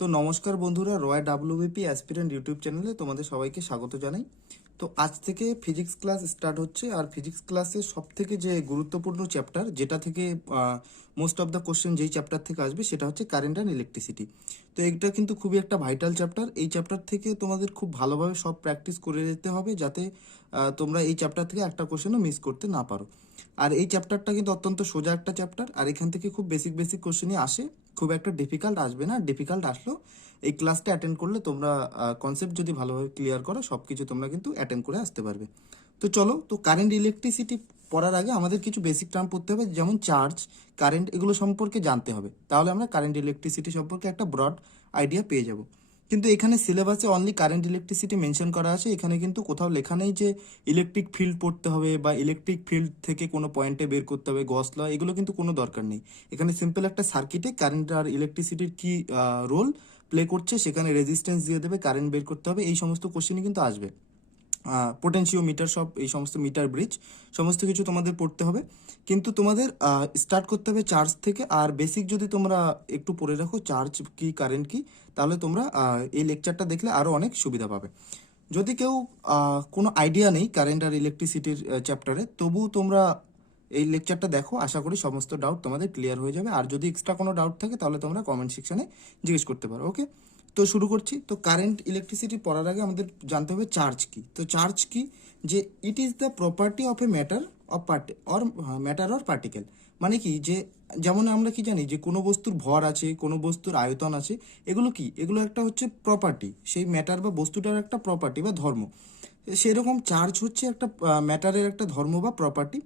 তো নমস্কার বন্ধুরা, রয় ডাব্লিউবিপি অ্যাসপিরেন্ট ইউটিউব চ্যানেলে তোমাদের সবাইকে স্বাগত জানাই। তো আজ থেকে ফিজিক্স ক্লাস স্টার্ট হচ্ছে, আর ফিজিক্স ক্লাসের সব থেকে যে গুরুত্বপূর্ণ চ্যাপ্টার, যেটা থেকে মোস্ট অফ দ্য কোশ্চেন যেই চ্যাপ্টার থেকে আসবে, সেটা হচ্ছে কারেন্ট অ্যান্ড ইলেকট্রিসিটি। তো এটা কিন্তু খুবই একটা ভাইটাল চ্যাপ্টার। এই চ্যাপ্টার থেকে তোমাদের খুব ভালোভাবে সব প্র্যাকটিস করে যেতে হবে, যাতে তোমরা এই চ্যাপ্টার থেকে একটা কোশ্চেনও মিস করতে না পারো। আর এই চ্যাপ্টারটা কিন্তু অত্যন্ত সোজা একটা চ্যাপ্টার, আর এখান থেকে খুব বেসিক বেসিক কোশ্চেনই আসে, খুব একটা ডিফিকাল্ট আসবে না। ডিফিকাল্ট আসলেও এই ক্লাসটা অ্যাটেন্ড করলে তোমরা কনসেপ্ট যদি ভালোভাবে ক্লিয়ার করো, সব কিছু তোমরা কিন্তু অ্যাটেন্ড করে আসতে পারবে। তো চলো, তো কারেন্ট ইলেকট্রিসিটি পড়ার আগে আমাদের কিছু বেসিক টার্ম পড়তে হবে, যেমন চার্জ, কারেন্ট, এগুলো সম্পর্কে জানতে হবে। তাহলে আমরা কারেন্ট ইলেকট্রিসিটি সম্পর্কে একটা ব্রড আইডিয়া পেয়ে যাব। কিন্তু এখানে সিলেবাসে অনলি কারেন্ট ইলেকট্রিসিটি মেনশন করা আছে। এখানে কিন্তু কোথাও লেখা নেই যে ইলেকট্রিক ফিল্ড পড়তে হবে বা ইলেকট্রিক ফিল্ড থেকে কোনো পয়েন্টে বের করতে হবে গস ল, এগুলো কিন্তু কোনো দরকার নেই। এখানে সিম্পল একটা সার্কিটে কারেন্ট আর ইলেকট্রিসিটির কি রোল প্লে করছে, সেখানে রেজিস্ট্যান্স দিয়ে দেবে, কারেন্ট বের করতে হবে, এই সমস্ত কোশ্চেনই কিন্তু আসবে। পোটেনশিওমিটার, সব এই সমস্ত মিটার ব্রিজ, সমস্ত কিছু তোমাদের পড়তে হবে। কিন্তু তোমাদের স্টার্ট করতে হবে চার্জ থেকে। আর বেসিক যদি তোমরা একটু পড়ে রাখো, চার্জ কি কারেন্ট কি, তাহলে তোমরা এই লেকচারটা দেখলে আরও অনেক সুবিধা পাবে। যদি কেউ কোনো আইডিয়া নেই কারেন্ট আর ইলেকট্রিসিটির চ্যাপ্টারে, তবু তোমরা এই লেকচারটা দেখো, আশা করি সমস্ত ডাউট তোমাদের ক্লিয়ার হয়ে যাবে। আর যদি এক্সট্রা কোনো ডাউট থাকে, তাহলে তোমরা কমেন্ট সেকশনে জিজ্ঞেস করতে পারো। ওকে, তো শুরু করছি। তো কারেন্ট ইলেকট্রিসিটি পড়ার আগে আমাদের জানতে হবে চার্জ কি। তো চার্জ কি, যে it is the property of a matter of matter or particle. মানে কি, যে যেমন আমরা কি জানি যে কোনো বস্তুর ভর আছে, কোনো বস্তুর আয়তন আছে, এগুলো কি, এগুলো একটা হচ্ছে প্রপার্টি, সেই ম্যাটার বা বস্তুটার একটা প্রপার্টি বা ধর্ম। সেরকম চার্জ হচ্ছে একটা ম্যাটারের একটা ধর্ম বা প্রপার্টি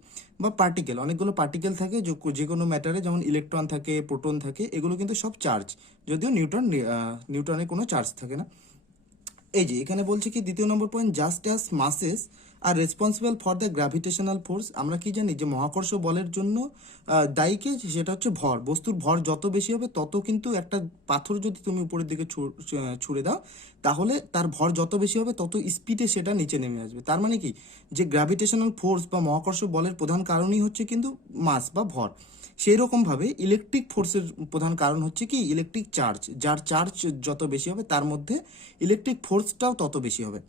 বা পার্টিকেল। অনেকগুলো পার্টিকেল থাকে যে কোনো ম্যাটারে, যেমন ইলেকট্রন থাকে, প্রোটন থাকে, এগুলো কিন্তু সব চার্জ। যদিও নিউটনের কোনো চার্জ থাকে না। এই যে এখানে বলছে কি, দ্বিতীয় নম্বর point, just as masses are responsible for the gravitational force. আমরা কি জানি যে মহাকর্ষ বলের জন্য দায়ীকে, সেটা হচ্ছে ভর। বস্তুর ভর যত বেশি হবে, তত কিন্তু একটা পাথর যদি তুমি উপরের দিকে ছুঁড়ে দাও, তাহলে তার ভর যত বেশি হবে, তত স্পিডে সেটা নিচে নেমে আসবে। তার মানে কি, যে গ্র্যাভিটেশনাল ফোর্স বা মহাকর্ষ বলের প্রধান কারণই হচ্ছে কিন্তু মাস বা ভর। সেই রকমভাবে ইলেকট্রিক ফোর্সের প্রধান কারণ হচ্ছে কি, ইলেকট্রিক চার্জ। যার চার্জ যত বেশি হবে, তার মধ্যে ইলেকট্রিক ফোর্সটাও তত বেশি হবে।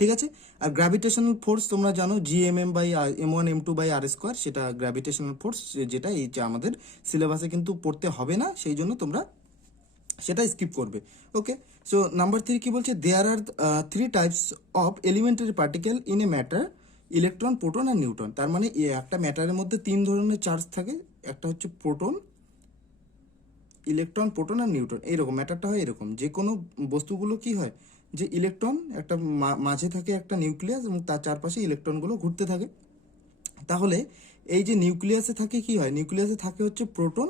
ঠিক আছে। আর গ্র্যাভিটেশনাল ফোর্স তোমরা জানো, GMM/M1/M2/R², সেটা গ্র্যাভিটেশনাল ফোর্স, যেটা এই যে আমাদের সিলেবাসে কিন্তু পড়তে হবে না, সেই জন্য তোমরা সেটা স্কিপ করবে। ওকে, সো নাম্বার 3 কি বলছে, there are 3 types of elementary particle in a matter, electron, proton আর নিউট্রন। তার মানে একটা ম্যাটারের মধ্যে 3 ধরনের চার্জ থাকে। একটা হচ্ছে প্রোটন, ইলেকট্রন, প্রোটন আর নিউট্রন। এইরকম ম্যাটারটা হয় এরকম, যে কোনো বস্তুগুলো কি হয়, যে ইলেকট্রন একটা মাঝে থাকে একটা নিউক্লিয়াস, এবং তার চারপাশে ইলেকট্রনগুলো ঘুরতে থাকে। তাহলে এই যে নিউক্লিয়াসে থাকে কি হয়, নিউক্লিয়াসে থাকে হচ্ছে প্রোটন,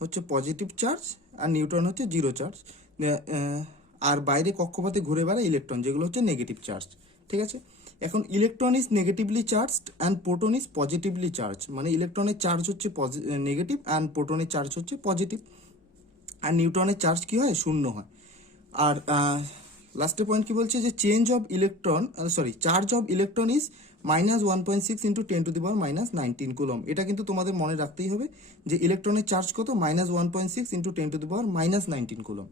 হচ্ছে পজিটিভ চার্জ, আর নিউট্রন হচ্ছে জিরো চার্জ। আর বাইরে কক্ষপথে ঘুরে বেড়ায় ইলেকট্রন, যেগুলো হচ্ছে নেগেটিভ চার্জ। ঠিক আছে। এখন electron is negatively charged and proton is positively charge. মানে ইলেকট্রনের চার্জ হচ্ছে নেগেটিভ অ্যান্ড প্রোটনের চার্জ হচ্ছে পজিটিভ। আর নিউট্রনের চার্জ কি হয়, শূন্য হয়। আর লাস্টের পয়েন্ট কি বলছে, যে charge of electron is -1.6 × 10⁻⁻19 coulomb. এটা কিন্তু তোমাদের মনে রাখতেই হবে, যে ইলেকট্রনের চার্জ কত, -1.6 × 10⁻⁻19 কুলম,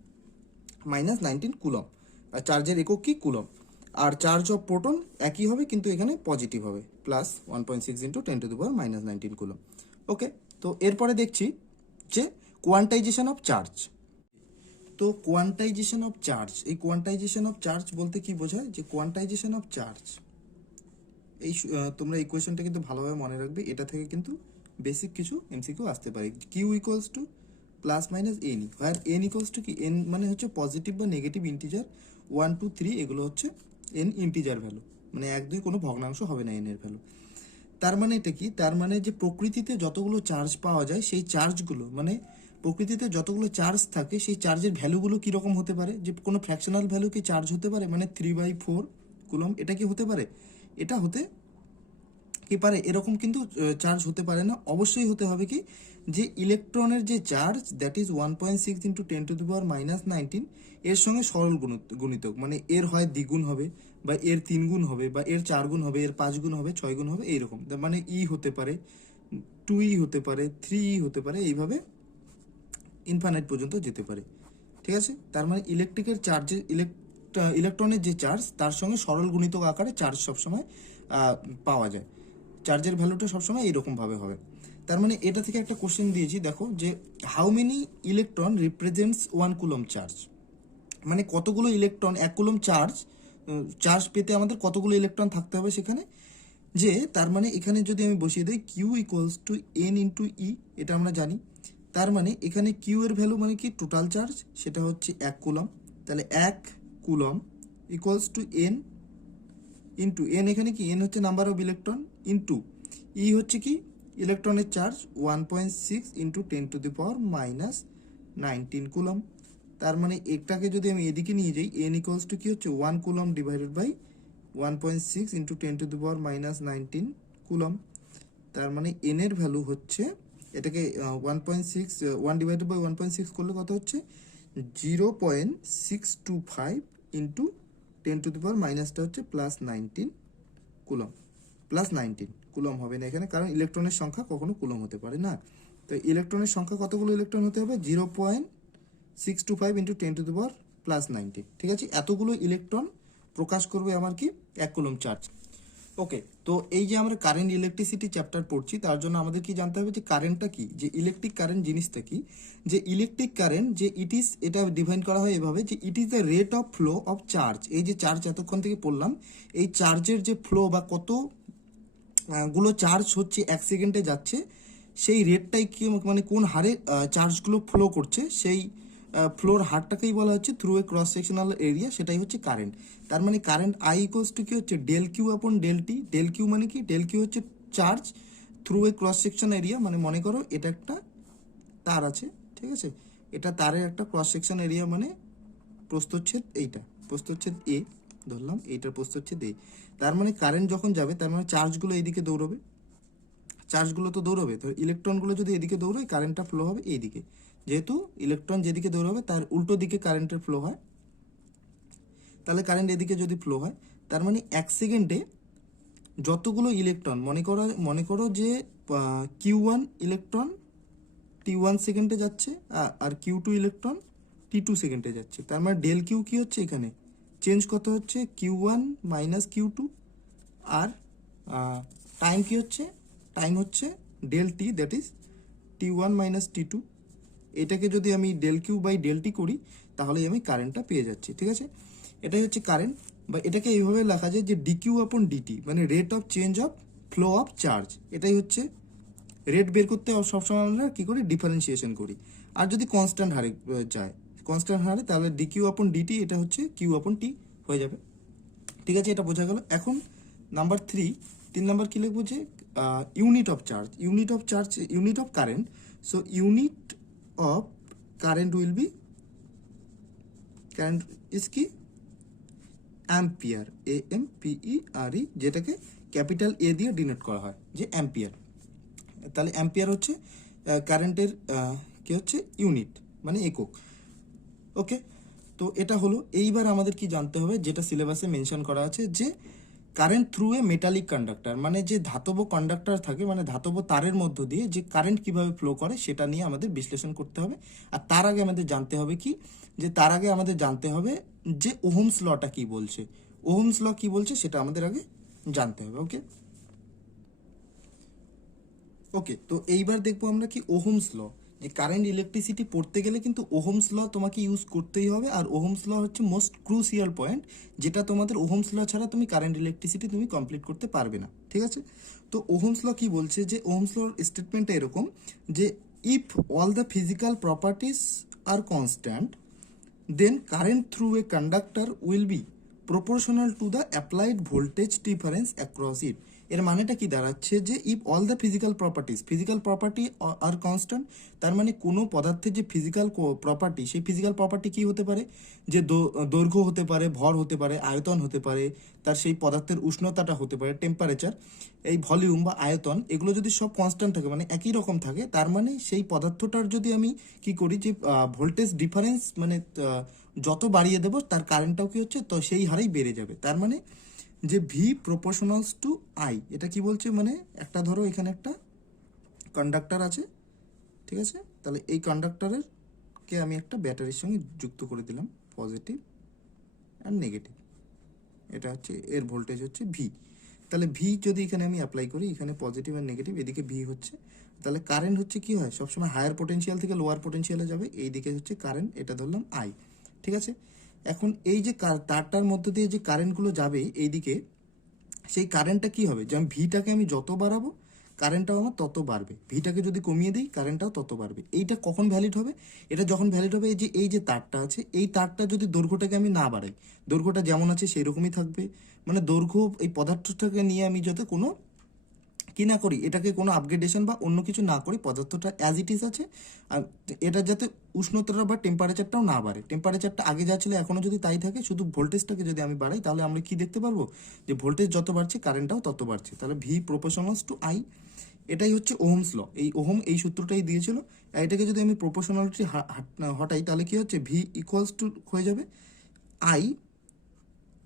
-19 কুলম। আর চার্জের একক কি, কুলম। আর চার্জ অফ প্রোটন একই হবে, কিন্তু এখানে পজিটিভ হবে, +1.6 × 10⁻⁻19 কুলম। ওকে, তো এরপরে দেখছি যে কোয়ান্টাইজেশন অফ চার্জ। তো কোয়ান্টাইজেশন অফ চার্জ, এই কোয়ান্টাইজেশন অফ চার্জ বলতে কি বোঝায়, যে কোয়ান্টাইজেশন অফ চার্জ, এই তোমরা এই কোয়েশনটা কিন্তু ভালোভাবে মনে রাখবে। এটা থেকে কিন্তু বেসিক কিছু এমসিকিউ আসতে পারে। কিউ ইকুয়ালস টু +-n, আর এন ইকুয়ালস টু কি, এন মানে হচ্ছে পজিটিভ বা নেগেটিভ ইন্টিজার, 1 2 3 এগুলো হচ্ছে এন ইন্টিজার ভ্যালু, মানে 1 2 কোনো ভগ্নাংশ হবে না এন এর ভ্যালু। তার মানে এটা কি, তার মানে যে প্রকৃতিতে যতগুলো চার্জ পাওয়া যায়, সেই চার্জগুলো, মানে প্রকৃতিতে যতগুলো চার্জ থাকে, সেই চার্জের ভ্যালুগুলো কীরকম হতে পারে, যে কোনো ফ্র্যাকশনাল ভ্যালু কি চার্জ হতে পারে, মানে 3/4 কুলম, এটা কি হতে পারে, এটা হতে কি পারে, এরকম কিন্তু চার্জ হতে পারে না। অবশ্যই হতে হবে কি, যে ইলেকট্রনের যে চার্জ, দ্যাট ইজ 1.6 × 10⁻⁻19, এর সঙ্গে সরল গুণিতক, মানে এর হয় দ্বিগুণ হবে, বা এর 3 গুণ হবে, বা এর 4 গুণ হবে, এর 5 গুণ হবে, 6 গুণ হবে, এইরকম। মানে হতে পারে 2 হতে পারে, 3 হতে পারে, এইভাবে ইনফাইনাইট পর্যন্ত যেতে পারে। ঠিক আছে, তার মানে ইলেকট্রিকের চার্জের ইলেকট্রনের যে চার্জ তার সঙ্গে সরল গুণিতক আকারে চার্জ সবসময় পাওয়া যায়। চার্জের ভ্যালুটা সবসময় এইরকমভাবে হবে। তার মানে এটা থেকে একটা কোশ্চেন দিয়েছি, দেখো যে how many electron represents 1 coulomb charge, মানে কতগুলো ইলেকট্রন 1 কুলম চার্জ পেতে আমাদের কতগুলো ইলেকট্রন থাকতে হবে সেখানে। যে তার মানে এখানে যদি আমি বসিয়ে দিই Q equals to N into E, এটা আমরা জানি। তার মানে এখানে কিউ এর ভ্যালু মানে কি টোটাল চার্জ, সেটা হচ্ছে 1 কুলম। তাহলে 1 coulomb equals to N into N, এখানে কি এন হচ্ছে নাম্বার অফ ইলেকট্রন, ইন্টু ই হচ্ছে কি ইলেকট্রনের চার্জ 1.6 ইন্টু 10⁻⁻19 কুলম। তার মানে একটাকে যদি আমি এদিকে নিয়ে যাই, এন ইকুয়ালস টু কি হচ্ছে 1 coulomb divided by 1.6 into 10⁻⁻19 coulomb. তার মানে এন এর ভ্যালু হচ্ছে, এটাকে 1.6 1 ডিভাইডেড বাই 1.6 করলে কত হচ্ছে 0.625 ইন্টু 10⁻⁻ হচ্ছে +19 কুলম। +19 কুলম হবে না এখানে, কারণ ইলেকট্রনের সংখ্যা কখনো কুলম হতে পারে না। তো ইলেকট্রনের সংখ্যা কতগুলো ইলেকট্রন হতে হবে 0.625 ইন্টু 10⁻+19। ঠিক আছে, এতগুলো ইলেকট্রন প্রকাশ করবে আমার কি 1 কুলম চার্জ। ওকে, তো এই যে আমরা কারেন্ট ইলেকট্রিসিটি চ্যাপ্টার পড়ছি, তার জন্য আমাদের কি জানতে হবে যে কারেন্টটা কি, যে ইলেকট্রিক কারেন্ট জিনিসটা কি। যে ইলেকট্রিক কারেন্ট যে এটা ডিফাইন করা হয় এভাবে যে it is the rate of flow of charge. এই যে চার্জ এতক্ষণ থেকে পড়লাম, এই চার্জের যে ফ্লো বা কত গুলো চার্জ হচ্ছে 1 সেকেন্ডে যাচ্ছে, সেই রেটটাই কি মানে কোন হারে চার্জগুলো ফ্লো করছে, সেই ফ্লোর হারটাকেই বলা হচ্ছে through a cross sectional area, সেটাই হচ্ছে কারেন্ট। তার মানে কারেন্ট আই ইকুয়ালস টু কি হচ্ছে ডেল কিউ আপন ডেল টি। ডেল কিউ মানে কি, ডেল কিউ হচ্ছে charge through a cross section area, মানে মনে করো এটা একটা তার আছে, ঠিক আছে, এটা তারের একটা ক্রস সেকশন এরিয়া, মানে প্রস্থচ্ছেদ এইটা, প্রস্থচ্ছেদ এ ধরলাম, এইটার প্রস্থচ্ছেদ এ। তার মানে কারেন্ট যখন যাবে তার মানে চার্জগুলো এইদিকে দৌড়বে, চার্জগুলো তো দৌড়বে, তো ইলেকট্রনগুলো যদি এদিকে দৌড়ায় কারেন্টটা ফ্লো হবে এইদিকে। যেহেতু ইলেকট্রন যেদিকে দৌড়াবে তার উল্টো দিকে কারেন্টের ফ্লো হয়, তাহলে কারেন্ট এদিকে যদি ফ্লো হয়, তার মানে 1 সেকেন্ডে যতগুলো ইলেকট্রন, মনে করো যে Q1 ইলেকট্রন T1 সেকেন্ডে যাচ্ছে, আর Q2 ইলেকট্রন T2 সেকেন্ডে যাচ্ছে। তার মানে ডেল কিউ কি হচ্ছে এখানে চেঞ্জ কত হচ্ছে Q1 মাইনাস Q2, আর টাইম কি হচ্ছে, টাইম হচ্ছে del T, that is T1 minus T2। এটাকে যদি আমি del Q by del T করি তাহলে আমি কারেন্টটা পেয়ে যাচ্ছি। ঠিক আছে, এটাই হচ্ছে কারেন্ট, বা এটাকে এইভাবে লেখা যায় যে ডিকিউ আপন ডিটি, মানে rate of change of flow of charge. এটাই হচ্ছে রেট বের করতে সবসময় আমরা কি করি, ডিফারেন্সিয়েশন করি। আর যদি কনস্ট্যান্ট হারে যায়, কনস্ট্যান্ট হারে, তাহলে ডিকিউ আপন ডিটি এটা হচ্ছে কিউ আপন টি হয়ে যাবে। ঠিক আছে, এটা বোঝা গেল। এখন নাম্বার 3 নাম্বার কি লিখবো, যে unit of charge, unit of current. So unit of current will be, current is কি অ্যাম্পিয়ার, AMPERE, যেটাকে ক্যাপিটাল এ দিয়ে ডিনোট করা হয় যে অ্যাম্পিয়ার। তাহলে অ্যাম্পিয়ার হচ্ছে কারেন্টের কি হচ্ছে ইউনিট, মানে একক। ওকে, তো এটা হলো। এইবার আমাদের কি জানতে হবে, যেটা সিলেবাসে মেনশন করা আছে, যে current through a metallic conductor, মানে যে ধাতব কন্ডাক্টর থাকে, মানে ধাতব তারের মধ্য দিয়ে যে কারেন্ট কিভাবে ফ্লো করে সেটা নিয়ে আমাদের বিশ্লেষণ করতে হবে। আর তার আগে আমাদের জানতে হবে কি, যে তার আগে আমাদের জানতে হবে যে ওহমস লটা কি বলছে, ওহমস ল কি বলছে সেটা আমাদের আগে জানতে হবে। ওকে ওকে, তো এইবার দেখবো আমরা কি ওহমস ল। যে কারেন্ট ইলেকট্রিসিটি পড়তে গেলে কিন্তু ওহমস ল তোমাকে ইউজ করতেই হবে, আর ওহমস ল হচ্ছে মোস্ট ক্রুশিয়াল পয়েন্ট, যেটা তোমাদের ওহমস ল ছাড়া তুমি কারেন্ট ইলেকট্রিসিটি তুমি কমপ্লিট করতে পারবে না। ঠিক আছে, তো ওহমস ল কি বলছে, যে ওহমস লর স্টেটমেন্টটা এরকম, যে if all the physical properties are constant, then current through a conductor will be proportional to the applied voltage difference across it। এর মানেটা কি দাঁড়াচ্ছে, যে if all the physical property are constant, তার মানে কোনো পদার্থের যে ফিজিক্যাল প্রপার্টি, সেই ফিজিক্যাল প্রপার্টি কি হতে পারে, যে দৈর্ঘ্য হতে পারে, ভর হতে পারে, আয়তন হতে পারে, তার সেই পদার্থের উষ্ণতাটা হতে পারে, টেম্পারেচার, এই ভলিউম বা আয়তন, এগুলো যদি সব কনস্ট্যান্ট থাকে, মানে একই রকম থাকে, তার মানে সেই পদার্থটার যদি আমি কি করি, যে ভোল্টেজ ডিফারেন্স, মানে যত বাড়িয়ে দেবো তার কারেন্টটাও কি হচ্ছে, তো সেই হারেই বেড়ে যাবে। তার মানে যে ভি প্রপোর্শনালস টু আই, এটা কি বলছে, মানে একটা ধরো এখানে একটা কন্ডাক্টর আছে, ঠিক আছে, তাহলে এই কন্ডাক্টরের কে আমি একটা ব্যাটারির সঙ্গে যুক্ত করে দিলাম, পজিটিভ আর নেগেটিভ। এটা হচ্ছে এর ভোল্টেজ হচ্ছে ভি। তাহলে ভি যদি এখানে আমি অ্যাপ্লাই করি, এখানে পজিটিভ আর নেগেটিভ, এদিকে ভি হচ্ছে, তাহলে কারেন্ট হচ্ছে কি হয় সবসময় হায়ার পোটেনশিয়াল থেকে লোয়ার পোটেনশিয়ালে যাবে, এই দিকে হচ্ছে কারেন্ট, এটা ধরলাম আই। ঠিক আছে, এখন এই যে তারটার মধ্যে দিয়ে যে কারেন্টগুলো যাবে এইদিকে, সেই কারেন্টটা কি হবে, যে আমি ভিটাকে আমি যত বাড়াবো কারেন্টটাও আমার তত বাড়বে, ভিটাকে যদি কমিয়ে দিই কারেন্টটাও তত বাড়বে। এইটা কখন ভ্যালিড হবে, এটা যখন ভ্যালিড হবে এই যে তারটা আছে, এই তারটা যদি দৈর্ঘ্যটাকে আমি না বাড়াই, দৈর্ঘ্যটা যেমন আছে সেই রকমই থাকবে, মানে দৈর্ঘ্য এই পদার্থটাকে নিয়ে আমি যাতে কোনো কি না করি, এটাকে কোনো আপগ্রেডেশন বা অন্য কিছু না করি, পদার্থটা অ্যাজ ইট ইজ আছে। আর এটা যাতে উষ্ণতাটা বা টেম্পারেচারটাও না বাড়ে, টেম্পারেচারটা আগে যা ছিল এখনও যদি তাই থাকে, শুধু ভোল্টেজটাকে যদি আমি বাড়াই, তাহলে আমরা কি দেখতে পারবো, যে ভোল্টেজ যত বাড়ছে কারেন্টটাও তত বাড়ছে, তাহলে ভি প্রপোর্শনালস টু আই। এটাই হচ্ছে ওহমস ল, এই ওহম এই সূত্রটাই দিয়েছিল। আর এটাকে যদি আমি প্রপোর্শনালিটি হটাই, তাহলে কি হচ্ছে, ভি ইকুয়ালস টু হয়ে যাবে আই,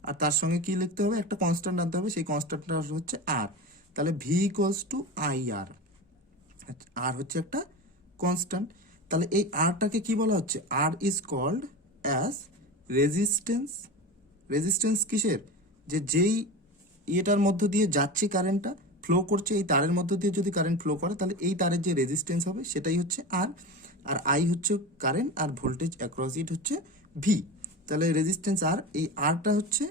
আর তার সঙ্গে কি লিখতে হবে, একটা কনস্ট্যান্ট আনতে হবে, সেই কনস্ট্যান্টটা হচ্ছে আর। তাহলে V equals to I R, R হচ্ছে একটা কনস্ট্যান্ট। তাহলে এই আরটাকে কি বলা হচ্ছে, R is called as resistance. Resistance কিসের, যে যেই ইয়েটার মধ্য দিয়ে যাচ্ছে কারেন্টটা ফ্লো করছে, এই তারের মধ্য দিয়ে যদি কারেন্ট ফ্লো করে, তাহলে এই তারের যে রেজিস্ট্যান্স হবে সেটাই হচ্ছে আর। আর আই হচ্ছে কারেন্ট, আর ভোল্টেজ অ্যাক্রস ইট হচ্ছে ভি। তাহলে রেজিস্ট্যান্স আর, এই আরটা হচ্ছে,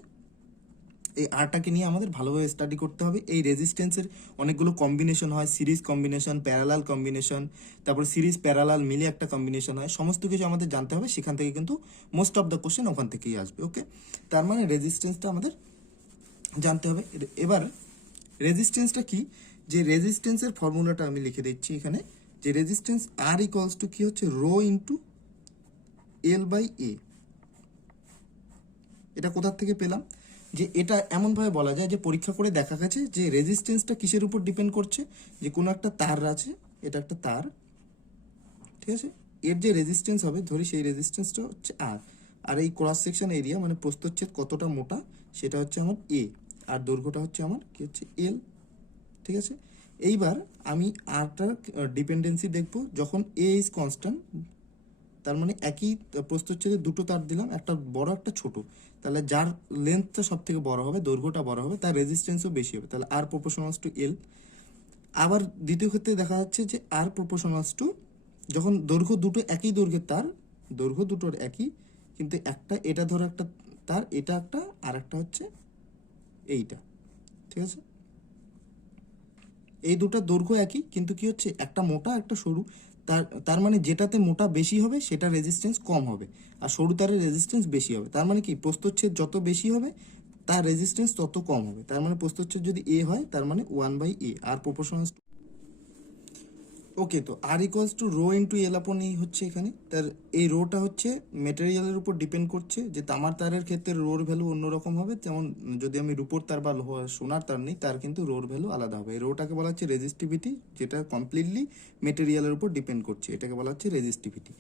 এই আরটাকে নিয়ে আমাদের ভালোভাবে স্টাডি করতে হবে। এই রেজিস্ট্যান্সের অনেকগুলো কম্বিনেশন হয়, সিরিজ কম্বিনেশন, প্যারালাল কম্বিনেশন, তারপর সিরিজ প্যারালাল মিলে একটা কম্বিনেশন হয়, সমস্ত কিছু আমাদের জানতে হবে। সেখান থেকে কিন্তু মোস্ট অফ দ্য কোশ্চেন ওখান থেকেই আসবে। ওকে, তার মানে রেজিস্ট্যান্সটা আমাদের জানতে হবে। এবার রেজিস্ট্যান্সটা কি, যে রেজিস্ট্যান্সের ফর্মুলাটা আমি লিখে দিচ্ছি এখানে, যে রেজিস্ট্যান্স আর ইকুয়ালস টু কি হচ্ছে, রো ইন্টু এল বাই এ। এটা কোথার থেকে পেলাম, যে এটা এমনভাবে বলা যায় যে পরীক্ষা করে দেখা গেছে যে রেজিস্ট্যান্সটা কিসের উপর ডিপেন্ড করছে, যে কোনো একটা তার আছে, এটা একটা তার, ঠিক আছে, এর যে রেজিস্ট্যান্স হবে ধরি সেই রেজিস্ট্যান্সটা হচ্ছে আর, আর এই ক্রস সেকশন এরিয়া মানে প্রস্থচ্ছেদ কতটা মোটা সেটা হচ্ছে আমার এ, আর দৈর্ঘ্যটা হচ্ছে আমার কি হচ্ছে এল। ঠিক আছে, এইবার আমি আরটার ডিপেন্ডেন্সি দেখব, যখন এ ইজ কনস্ট্যান্ট, তার মানে একই প্রস্থচ্ছেদে দুটো তার দিলাম, একটা বড় একটা ছোট, তাহলে যার লেন্থটা সব থেকে বড় হবে, দৈর্ঘ্যটা বড় হবে, তার রেজিস্ট্যান্সও বেশি হবে, তাহলে আর প্রপোর্শনালস টু এল। আবার দ্বিতীয় ক্ষেত্রে দেখা যাচ্ছে যে আর প্রপোর্শনালস টু, যখন দৈর্ঘ্য দুটো একই দৈর্ঘ্যের তার, দৈর্ঘ্য দুটোর একই, কিন্তু একটা এটা ধরো একটা তার, এটা একটা, আর একটা হচ্ছে এইটা, ঠিক আছে, এই দুটো দৈর্ঘ্য একই, কিন্তু কি হচ্ছে একটা মোটা একটা সরু, তার মানে যেটাতে মোটা বেশি হবে সেটা রেজিস্ট্যান্স কম হবে, আর সরু তারের রেজিস্ট্যান্স বেশি হবে। তার মানে কি, প্রস্থচ্ছেদ যত বেশি হবে তার রেজিস্ট্যান্স তত কম হবে। তার মানে প্রস্থচ্ছেদ যদি এ হয়, তার মানে 1/a, আর প্রপোর্শনাল। ওকে, তো আর equals to rho into L আপন এই হচ্ছে এখানে, তার এই রোটা হচ্ছে মেটেরিয়ালের উপর ডিপেন্ড করছে, যে তামার তারের ক্ষেত্রে রোর ভ্যালু অন্যরকম হবে, যেমন যদি আমি রূপোর তার বা সোনার তার নিই, তার কিন্তু রোর ভ্যালু আলাদা হবে। এই রোটাকে বলা হচ্ছে রেজিস্টিভিটি, যেটা কমপ্লিটলি মেটেরিয়ালের উপর ডিপেন্ড করছে, এটাকে বলা হচ্ছে রেজিস্টিভিটি।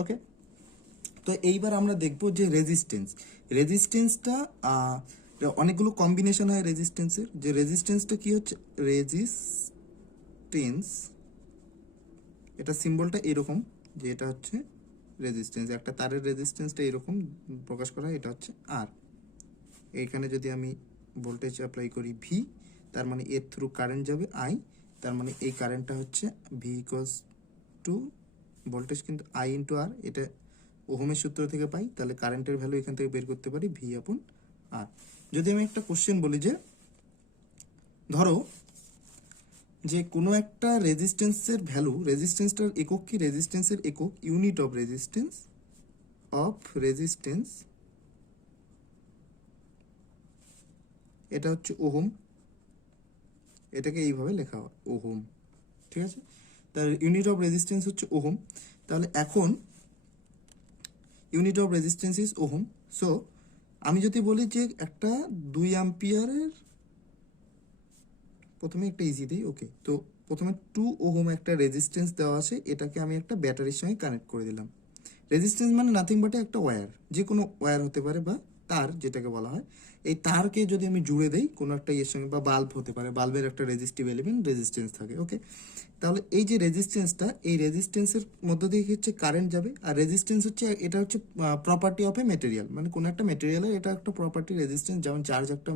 ওকে, তো এইবার আমরা দেখব যে রেজিস্ট্যান্সটা অনেকগুলো কম্বিনেশন হয় রেজিস্ট্যান্সের, যে রেজিস্ট্যান্সটা কি হচ্ছে, রেজিস্ট্যান্স, এটা সিম্বলটা এরকম, যে এটা হচ্ছে রেজিস্ট্যান্স, একটা তারের রেজিস্ট্যান্সটা এরকম প্রকাশ করা হয়, এটা হচ্ছে আর। এইখানে যদি আমি ভোল্টেজ অ্যাপ্লাই করি ভি, তার মানে এর থ্রু কারেন্ট যাবে আই, তার মানে এই কারেন্টটা হচ্ছে ভি ইকুয়ালস টু ভোল্টেজ কিন্তু আই ইন্টু আর, এটা ওহমের সূত্র থেকে পাই, তাহলে কারেন্টের ভ্যালু এখান থেকে বের করতে পারি ভি আপন আর। যদি আমি একটা কোশ্চেন বলি, যে ধরো যে কোনো একটা রেজিস্ট্যান্সের ভ্যালু, রেজিস্ট্যান্সটার একক কি, রেজিস্ট্যান্সের একক ইউনিট অফ রেজিস্ট্যান্স, এটা হচ্ছে ওহম, এটাকে এইভাবে লেখা হয় ওহম, ঠিক আছে, তার ইউনিট অফ রেজিস্ট্যান্স হচ্ছে ওহম। তাহলে এখন unit of resistance is ohm. So আমি যদি বলি যে একটা 2 অ্যাম্পিয়ারের, প্রথমে একটা ইজি দিই। ওকে, তো প্রথমে 2 ওহম একটা রেজিস্ট্যান্স দেওয়া আছে, এটাকে আমি একটা ব্যাটারির সঙ্গে কানেক্ট করে দিলাম। রেজিস্ট্যান্স মানে নাথিং বাট একটা ওয়্যার, যে কোনো ওয়্যার হতে পারে বা তার যেটাকে বলা হয়, এই তারকে যদি আমি জুড়ে দেই কোনো একটা ইয়ের সঙ্গে, বা বাল্ব হতে পারে, বাল্বের একটা রেজিস্টিভ এলিমেন্ট রেজিস্ট্যান্স থাকে। ওকে, তাহলে এই যে রেজিস্ট্যান্সটা, এই রেজিস্ট্যান্সের মধ্য দিয়ে কি হচ্ছে কারেন্ট যাবে, আর রেজিস্ট্যান্স হচ্ছে এটা হচ্ছে প্রপার্টি অফ এ মেটেরিয়াল, মানে কোনো একটা মেটেরিয়ালের এটা একটা প্রপার্টি রেজিস্ট্যান্স, যেমন চার্জ একটা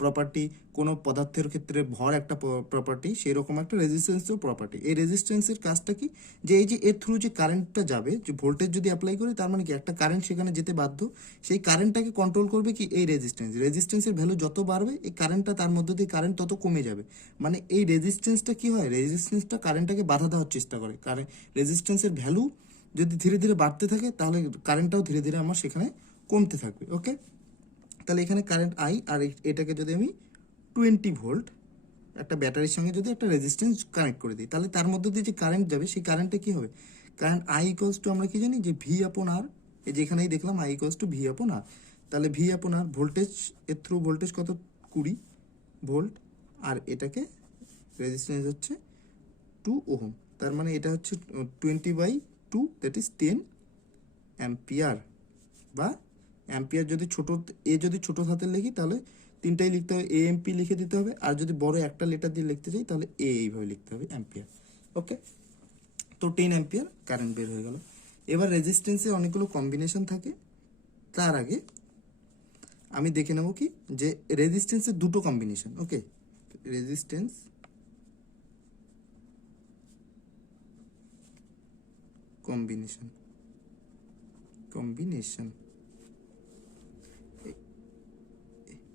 প্রপার্টি, কোনো পদার্থের ক্ষেত্রে ভর একটা প্রপার্টি, সেই রকম একটা রেজিস্ট্যান্সের প্রপার্টি। এই রেজিস্ট্যান্সের কাজটা কি, যে এই যে এর থ্রু যে কারেন্টটা যাবে, যে ভোল্টেজ যদি অ্যাপ্লাই করি তার মানে কি একটা কারেন্ট সেখানে যেতে বাধ্য, সেই কারেন্টটাকে কন্ট্রোল করবে কি এই রেজিস্ট্যান্স। রেজিস্ট্যান্সের ভ্যালু যত বাড়বে এই কারেন্টটা তার মধ্যে দিয়ে কারেন্ট তত কমে যাবে, মানে এই রেজিস্ট্যান্সটা কি হয়, রেজিস্ট্যান্সটা কারেন্টটাকে বাধা দেওয়ার চেষ্টা করে। কারণ রেজিস্ট্যান্সের ভ্যালু যদি ধীরে ধীরে বাড়তে থাকে তাহলে কারেন্টটাও ধীরে ধীরে আমার সেখানে কমতে থাকবে। ওকে, তাহলে এখানে কারেন্ট আই, আর এটাকে যদি আমি 20 ভোল্ট একটা ব্যাটারির সঙ্গে যদি একটা রেজিস্ট্যান্স কানেক্ট করে দিই, তাহলে তার মধ্যে দিয়ে যে কারেন্ট যাবে সেই কারেন্টে কি হবে, কারেন্ট আই ইকুয়ালস টু আমরা কি জানি যে ভি আপন আর, এই যে এখানেই দেখলাম আই ইকুয়ালস টু ভি আপন আর। তাহলে ভি আপন আর ভোল্টেজ, এর থ্রু ভোল্টেজ কত 20 ভোল্ট, আর এটাকে রেজিস্ট্যান্স হচ্ছে 2 ওহম, তার মানে এটা হচ্ছে 20/2, দ্যাট ইজ 10 অ্যাম্পিয়ার। বা অ্যাম্পিয়ার যদি ছোট, যদি ছোট হাতে লিখি তাহলে তিনটাই লিখতে হবে, এএমপি লিখে দিতে হবে, আর যদি বড় একটা লেটার দিয়ে লিখতে চাই তাহলে এইভাবে লিখতে হবে অ্যাম্পিয়ার। ওকে, তো 10 অ্যাম্পিয়ার কারেন্ট বের হয়ে গেল। এবার রেজিস্ট্যান্সে অনেকগুলো কম্বিনেশন থাকে, তার আগে আমি দেখে নেব কি যে রেজিস্ট্যান্সের দুটো কম্বিনেশন। ওকে, রেজিস্ট্যান্স কম্বিনেশন,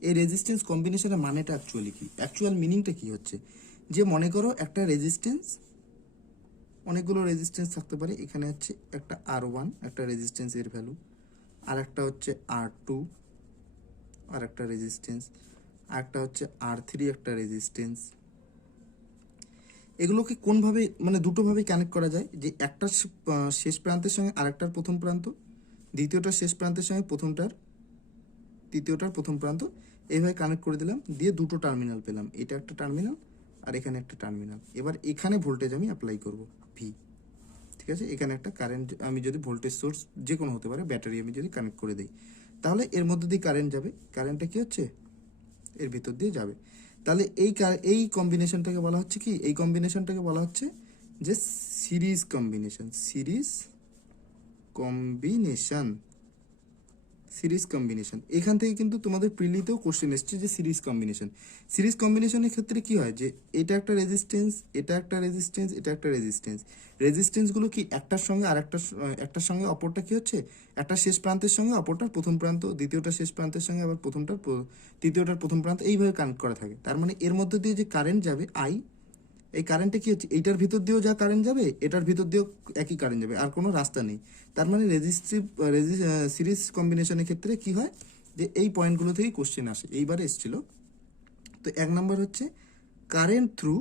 এই রেজিস্ট্যান্স কম্বিনেশনের মানেটা অ্যাকচুয়ালি কি, অ্যাকচুয়াল মিনিংটা কি হচ্ছে, যে মনে করো একটা রেজিস্ট্যান্স, অনেকগুলো রেজিস্ট্যান্স থাকতে পারে, এখানে হচ্ছে একটা R1 একটা রেজিস্ট্যান্স এর ভ্যালু, আর একটা হচ্ছে R2 আর একটা রেজিস্ট্যান্স, আর একটা হচ্ছে R3 একটা রেজিস্ট্যান্স। এগুলোকে কোনভাবে, মানে দুটোভাবে কানেক্ট করা যায়, যে একটা শেষ প্রান্তের সঙ্গে আরেকটার প্রথম প্রান্ত, দ্বিতীয়টার শেষ প্রান্তের সঙ্গে তৃতীয়টার প্রথম প্রান্ত, এইভাবে কানেক্ট করে দিলাম, দিয়ে দুটো টার্মিনাল পেলাম, এটা একটা টার্মিনাল আর এখানে একটা টার্মিনাল। এবার এখানে ভোল্টেজ আমি অ্যাপ্লাই করব ভি, ঠিক আছে, এখানে একটা কারেন্ট আমি যদি ভোল্টেজ সোর্স যে কোনো হতে পারে ব্যাটারি আমি যদি কানেক্ট করে দিই, তাহলে এর মধ্যে দিয়ে কারেন্ট যাবে, কারেন্টটা কি হচ্ছে এর ভিতর দিয়ে যাবে। তাহলে এই কম্বিনেশনটাকে বলা হচ্ছে কি, এই কম্বিনেশনটাকে বলা হচ্ছে যে সিরিজ কম্বিনেশন, সিরিজ কম্বিনেশন। এখান থেকে কিন্তু তোমাদের প্রিলিতেও কোশ্চেন এসছে যে সিরিজ কম্বিনেশনের ক্ষেত্রে কি হয়, যে এটা একটা রেজিস্ট্যান্স, এটা একটা রেজিস্ট্যান্স, এটা একটা রেজিস্ট্যান্স, রেজিস্ট্যান্সগুলো কি একটার সঙ্গে আর একটার সঙ্গে অপরটা কি হচ্ছে, একটা শেষ প্রান্তের সঙ্গে অপরটার প্রথম প্রান্ত, দ্বিতীয়টা শেষ প্রান্তের সঙ্গে আবার তৃতীয়টার প্রথম প্রান্ত, এইভাবে কানেক্ট করা থাকে। তার মানে এর মধ্যে দিয়ে যে কারেন্ট যাবে আই, এই কারেন্টে কি হচ্ছে, এইটার ভিতর দিয়েও যা কারেন্ট যাবে এটার ভিতর দিয়েও একই কারেন্ট যাবে, আর কোনো রাস্তা নেই। তার মানে সিরিজ কম্বিনেশনের ক্ষেত্রে কি হয়, যে এই পয়েন্টগুলো থেকেই কোশ্চেন আসে, এইবারে এসেছিল। তো 1 নম্বর হচ্ছে current through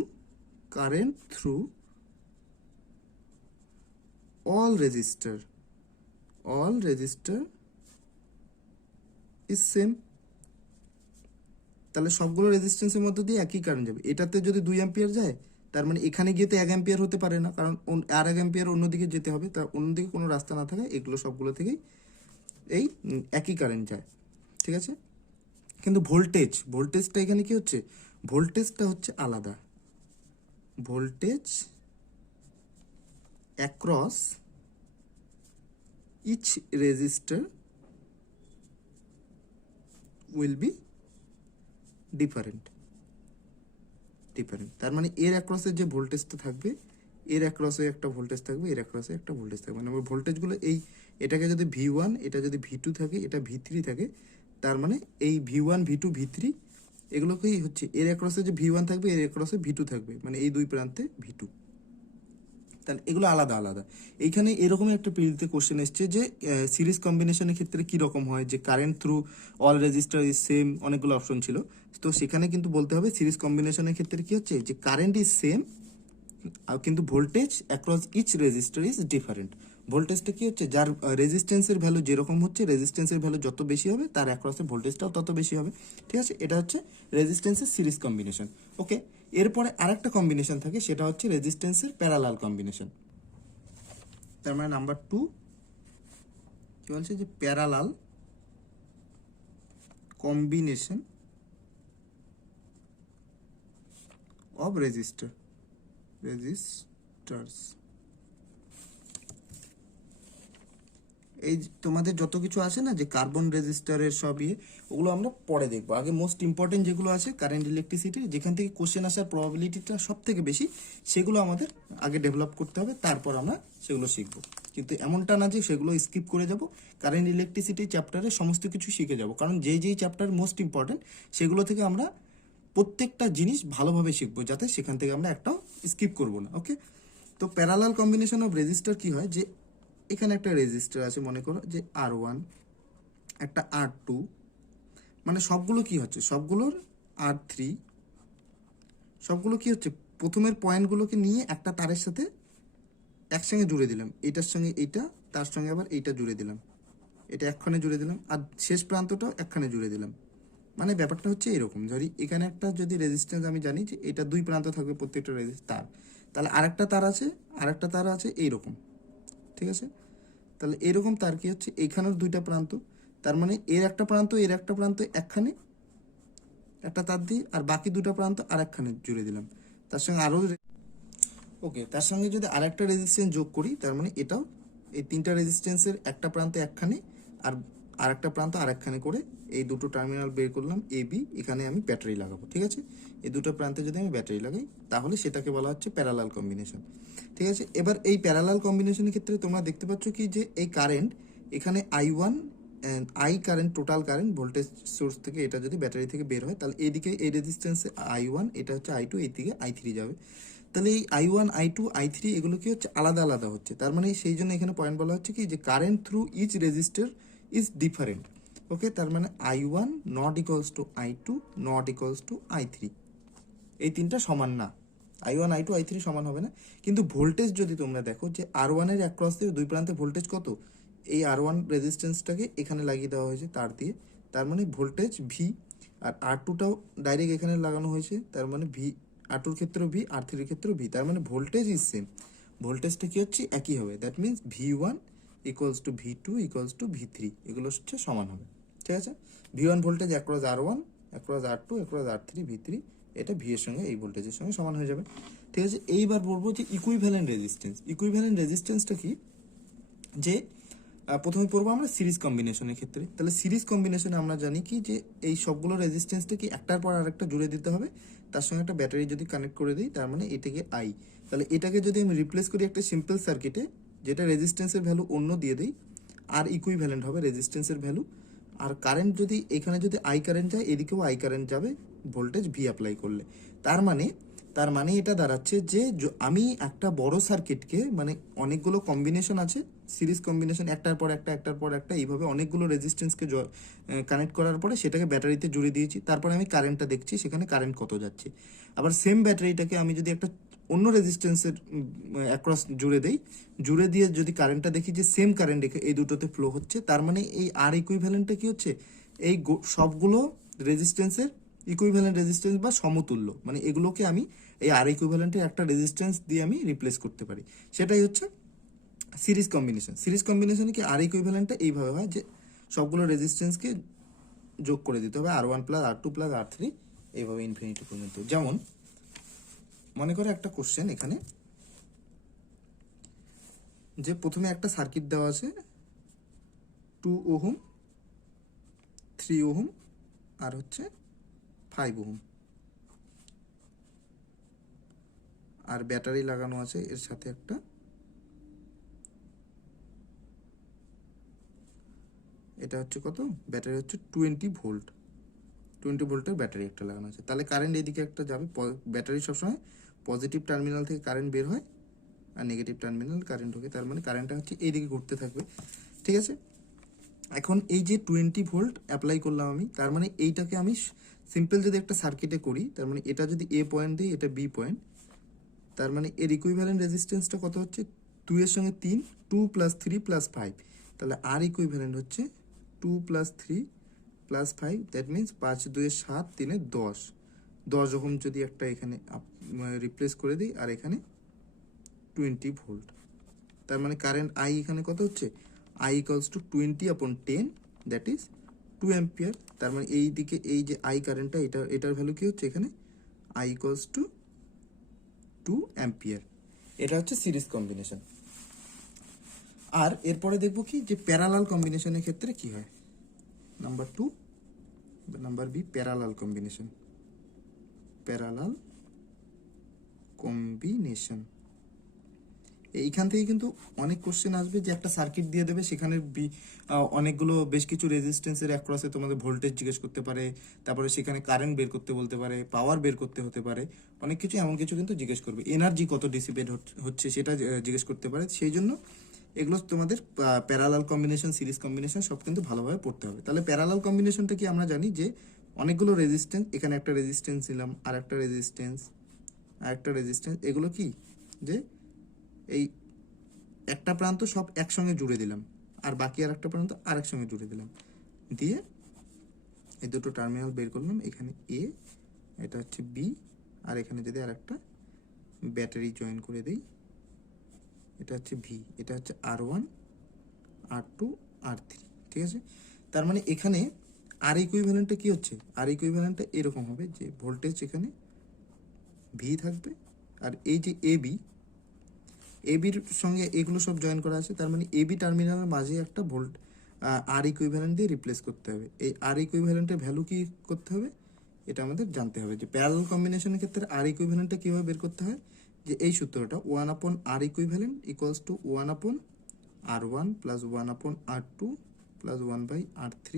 all register is same. তাহলে সবগুলো রেজিস্ট্যান্সের মধ্যে দিয়ে একই কারেন্ট যাবে, এটাতে যদি 2 অ্যাম্পিয়ার যায় তার মানে এখানে গিয়ে তো 1 অ্যাম্পিয়ার হতে পারে না, কারণ আর 1 অ্যাম্পিয়ার অন্যদিকে যেতে হবে, তার অন্যদিকে কোনো রাস্তা না থাকে, এগুলো সবগুলো থেকেই এই একই কারেন্ট যায়, ঠিক আছে। কিন্তু ভোল্টেজটা এখানে কি হচ্ছে, ভোল্টেজটা হচ্ছে আলাদা, voltage across each resistor will be different. তার মানে এর অ্যাক্রসের যে ভোল্টেজটা থাকবে, এর অ্যাক্রসে একটা ভোল্টেজ থাকবে, এর অ্যাক্রসে একটা ভোল্টেজ থাকবে, মানে ভোল্টেজগুলো এটাকে যদি V1, এটা যদি V2 থাকে, এটা V3 থাকে, তার মানে এই V1 V2 V3 এগুলোকেই হচ্ছে এর অ্যাক্রসে যে V1 থাকবে, এর অ্যাক্রসে V2 থাকবে, মানে এই দুই প্রান্তে V2, তাহলে এগুলো আলাদা আলাদা। এইখানে এরকমই একটা প্রিলিতে কোশ্চেন এসছে যে সিরিজ কম্বিনেশনের ক্ষেত্রে কি রকম হয়, যে current through all register is same, অনেকগুলো অপশন ছিল, তো সেখানে কিন্তু বলতে হবে সিরিজ কম্বিনেশনের ক্ষেত্রে কি হচ্ছে, যে কারেন্ট ইজ সেম কিন্তু voltage across each resistor is different. ভোল্টেজটা কি হচ্ছে, যার রেজিস্ট্যান্সের ভ্যালু যেরকম হচ্ছে, রেজিস্ট্যান্সের ভ্যালু যত বেশি হবে তার অ্যাক্রসে ভোল্টেজটাও তত বেশি হবে, ঠিক আছে। এটা হচ্ছে রেজিস্ট্যান্সের সিরিজ কম্বিনেশন। ওকে, এরপরে আরেকটা কম্বিনেশন থাকে, সেটা হচ্ছে রেজিস্ট্যান্সের প্যারালাল কম্বিনেশন। তার মানে নাম্বার 2 কি বলছে, যে parallel combination of register. Registers. এই তোমাদের যত কিছু আছে না যে কার্বন রেজিস্টারের সব ওগুলো আমরা পরে দেখবো। আগে মোস্ট ইম্পর্টেন্ট যেগুলো আছে কারেন্ট ইলেকট্রিসিটি, যেখান থেকে কোশ্চেন আসার প্রবাবিলিটিটা সব থেকে বেশি, সেগুলো আমাদের আগে ডেভেলপ করতে হবে, তারপর আমরা সেগুলো শিখবো। কিন্তু এমনটা না যে সেগুলো স্কিপ করে যাব, কারেন্ট ইলেকট্রিসিটি চ্যাপ্টারে সমস্ত কিছু শিখে যাব, কারণ যেই চ্যাপ্টার মোস্ট ইম্পর্টেন্ট সেগুলো থেকে আমরা প্রত্যেকটা জিনিস ভালোভাবে শিখবো, যাতে সেখান থেকে আমরা একটাও স্কিপ করবো না। ওকে, তো প্যারালাল কম্বিনেশন অফ রেজিস্টার কি হয়, যে এখানে একটা রেজিস্টার আছে, মনে করো যে R1, একটা R2, মানে সবগুলো কি হচ্ছে, সবগুলোর R3, সবগুলো কি হচ্ছে, প্রথমের পয়েন্টগুলোকে নিয়ে একটা তারের সাথে একসঙ্গে জুড়ে দিলাম, এটার সঙ্গে এইটা, তার সঙ্গে আবার এইটা জুড়ে দিলাম, এটা একখানে জুড়ে দিলাম, আর শেষ প্রান্তটাও একখানে জুড়ে দিলাম। মানে ব্যাপারটা হচ্ছে এরকম, ধরি এখানে একটা যদি রেজিস্ট্যান্স আমি জানি যে এটা দুই প্রান্ত থাকবে প্রত্যেকটা তার, তাহলে আরেকটা তার আছে এইরকম, ঠিক আছে। তাহলে এরকম তার কি হচ্ছে, এইখানের দুইটা প্রান্ত, তার মানে এর একটা প্রান্ত একখানে একটা তার দিয়ে, আর বাকি দুটো প্রান্ত আর একখানে জুড়ে দিলাম, তার সঙ্গে আরও ওকে, তার সঙ্গে যদি আর একটা রেজিস্ট্যান্স যোগ করি, তার মানে এটাও এই তিনটা রেজিস্ট্যান্সের একটা প্রান্ত একখানে আর আরেকটা প্রান্ত আরেকখানে করে এই দুটো টার্মিনাল বের করলাম এ বি, এখানে আমি ব্যাটারি লাগাবো, ঠিক আছে। এই দুটো প্রান্তে যদি আমি ব্যাটারি লাগাই, তাহলে সেটাকে বলা হচ্ছে প্যারালাল কম্বিনেশন, ঠিক আছে। এবার এই প্যারালাল কম্বিনেশনের ক্ষেত্রে তোমরা দেখতে পাচ্ছ কি, যে এই কারেন্ট এখানে I1 I current, total current voltage source থেকে, এটা যদি ব্যাটারি থেকে বের হয়, তাহলে এইদিকে এই রেজিস্ট্যান্সে I1, এটা হচ্ছে I2, এই দিকে I3 যাবে। তাহলে এই I1, I2, I3 এগুলো কি হচ্ছে, আলাদা আলাদা হচ্ছে, তার মানে সেই জন্য এখানে পয়েন্ট বলা হচ্ছে কি, যে current through each resistor is different. Okay, তার মানে I1 not equals to I2 not equals to I3, এই তিনটা সমান না, I1, I2, I3 সমান হবে না। কিন্তু ভোল্টেজ যদি তোমরা দেখো, যে R1 এর অ্যাক্রস দিয়ে দুই প্রান্তে ভোল্টেজ কত, এই R1 রেজিস্ট্যান্সটাকে এখানে লাগিয়ে দেওয়া হয়েছে তার দিয়ে, তার মানে ভোল্টেজ V, আর R2টাও ডাইরেক্ট এখানে লাগানো হয়েছে, তার মানে V, R2 এর ক্ষেত্রেও V, R3 এর ক্ষেত্রেও V, তার মানে ভোল্টেজ ইজ সেম, ভোল্টেজটা কি হচ্ছে, একই হবে। That means V1 equals to V2 equals to V3, এগুলো হচ্ছে সমান হবে, ঠিক আছে। V1 voltage across R1, across R2, across R3, V3, এটা ভি এর সঙ্গে এই ভোল্টেজের সঙ্গে সমান হয়ে যাবে, ঠিক আছে। এইবার বলবো যে ইকুইভ্যালেন্ট রেজিস্ট্যান্স। ইকুইভ্যালেন্ট রেজিস্ট্যান্সটা কি, যে প্রথমে পড়বো আমরা সিরিজ কম্বিনেশনের ক্ষেত্রে। তাহলে সিরিজ কম্বিনেশনে আমরা জানি কি, যে এই সবগুলো রেজিস্ট্যান্সটা কি একটার পর আরেকটা জুড়ে দিতে হবে, তার সঙ্গে একটা ব্যাটারি যদি কানেক্ট করে দিই, তার মানে এটাকে আই। তাহলে এটাকে যদি আমি রিপ্লেস করি একটা সিম্পল সার্কিটে, যেটা রেজিস্ট্যান্সের ভ্যালু অন্য দিয়ে দিই, আর ইকুইভ্যালেন্ট হবে রেজিস্ট্যান্সের ভ্যালু, আর কারেন্ট যদি এখানে যদি আই কারেন্ট যায়, এদিকেও আই কারেন্ট যাবে ভোল্টেজ ভি অ্যাপ্লাই করলে। তার মানে এটা দাঁড়াচ্ছে যে আমি একটা বড় সার্কিটকে, মানে অনেকগুলো কম্বিনেশন আছে, সিরিজ কম্বিনেশন, একটার পর একটা এইভাবে অনেকগুলো রেজিস্ট্যান্সকে কানেক্ট করার পরে সেটাকে ব্যাটারিতে জুড়ে দিয়েছি, তারপরে আমি কারেন্টটা দেখছি সেখানে কারেন্ট কত যাচ্ছে। আবার সেম ব্যাটারিটাকে আমি যদি একটা অন্য রেজিস্ট্যান্সের অ্যাক্রস জুড়ে দিয়ে যদি কারেন্টটা দেখি যে সেম কারেন্ট এই দুটোতে ফ্লো হচ্ছে, তার মানে এই আর ইকুইভ্যালেন্টটা কি হচ্ছে, এই সবগুলো রেজিস্ট্যান্সের ইকুইভ্যালেন্ট রেজিস্ট্যান্স বা সমতুল্য, মানে এগুলোকে আমি এই আর ইকুইভ্যালেন্টের একটা রেজিস্ট্যান্স দিয়ে আমি রিপ্লেস করতে পারি, সেটাই হচ্ছে সিরিজ কম্বিনেশন। সিরিজ কম্বিনেশনে কি আর ইকুইভ্যালেন্টটা এইভাবে হয়, যে সবগুলো রেজিস্ট্যান্সকে যোগ করে দিতে হবে, R1 plus R2 plus R3, এইভাবে ইনফিনিটি পর্যন্ত। যেমন মনে করো একটা কোশ্চেন এখানে, যে প্রথমে একটা সার্কিট দেওয়া আছে 2 ওহম, 3 ওহম, আর হচ্ছে 5 ওহম, আর ব্যাটারি লাগানো আছে এর সাথে একটা, এটা হচ্ছে কত, ব্যাটারি হচ্ছে 20 ভোল্টের ব্যাটারি একটা লাগানো আছে। তাহলে কারেন্ট এদিকে একটা যাবে, ব্যাটারি সবসময় পজিটিভ টার্মিনাল থেকে কারেন্ট বের হয়, আর নেগেটিভ টার্মিনাল কারেন্ট ঢোকে, তার মানে কারেন্টটা হচ্ছে এইদিকে ঘুরতে থাকবে, ঠিক আছে। এখন এই যে 20 ভোল্ট অ্যাপ্লাই করলাম আমি, তার মানে এইটাকে আমি সিম্পল যদি একটা সার্কিটে করি, তার মানে এটা যদি এ পয়েন্ট দিই, এটা বি পয়েন্ট, তার মানে এর ইকুইভ্যালেন্ট রেজিস্ট্যান্সটা কত হচ্ছে, 2 এর সঙ্গে 3, 2 প্লাস 3 প্লাস 5, তাহলে আর ইকুইভ্যালেন্ট হচ্ছে 2 plus 3 plus 5, that means 5 2 7, 3 10, 10 ohm যদি একটা এখানে রিপ্লেস করে দিই, আর এখানে 20 ভোল্ট, তার মানে কারেন্ট আই এখানে কত হচ্ছে, I equals two 20/10, that is 2 ampere. তার মানে এই দিকে এই যে আই কারেন্টটা, এটার ভ্যালু কি হচ্ছে এখানে, আই ইকুয়ালস টু 2 অ্যাম্পিয়ার। এটা হচ্ছে সিরিজ কম্বিনেশন। আর এরপরে দেখবো কি যে প্যারালাল কম্বিনেশনের ক্ষেত্রে কি হয়। Number 2, number B, parallel combination. Parallel combination, এইখান থেকে কিন্তু অনেক কোশ্চেন আসবে যে একটা সার্কিট দিয়ে দেবে, সেখানে অনেকগুলো বেশ কিছু রেজিস্ট্যান্সের অ্যাক্রসে তোমাদের ভোল্টেজ জিজ্ঞেস করতে পারে, তারপরে সেখানে কারেন্ট বের করতে বলতে পারে, পাওয়ার বের করতে হতে পারে, অনেক কিছু এমন কিছু কিন্তু জিজ্ঞেস করবে, এনার্জি কত ডিসিপেট হচ্ছে সেটা জিজ্ঞেস করতে পারে। সেই জন্য এগুলো তোমাদের প্যারালাল কম্বিনেশন, সিরিজ কম্বিনেশন সব কিন্তু ভালোভাবে পড়তে হবে। তাহলে প্যারালাল কম্বিনেশনটা কি আমরা জানি যে অনেকগুলো রেজিস্ট্যান্স, এখানে একটা রেজিস্ট্যান্স নিলাম, আর একটা রেজিস্ট্যান্স, আর একটা রেজিস্ট্যান্স, এগুলো কি যে এই একটা প্রান্ত সব একসঙ্গে জুড়ে দিলাম, আর বাকি আর একটা প্রান্ত আরেক সঙ্গে জুড়ে দিলাম, দিয়ে এই দুটো টার্মিনাল বের করলাম। এখানে এ, এটা হচ্ছে বি, আর এখানে যদি আর একটা ব্যাটারি জয়েন করে দিই, এটা হচ্ছে ভি, এটা হচ্ছে R1, R2, R3। ঠিক আছে, তার মানে এখানে আর ইকুইভ্যালেন্টটা কি হচ্ছে, আর ইকুইভ্যালেন্টটা এরকম হবে যে ভোল্টেজ এখানে ভি থাকবে, আর এই যে এবির সঙ্গে এগুলো সব জয়েন করা আছে, তার মানে এবি টার্মিনালের মাঝে একটা ভোল্ট আর ইকুইভ্যালেন্ট দিয়ে রিপ্লেস করতে হবে। এই আর ইকুইভ্যালেন্টের ভ্যালু কি করতে হবে, এটা আমাদের জানতে হবে যে প্যারালাল কম্বিনেশনের ক্ষেত্রে আর ইকুইভ্যালেন্টটা কীভাবে বের করতে হয়। যে এই সূত্রটা 1/r equivalent equals two 1/r1 plus 1/r2 plus 1/r3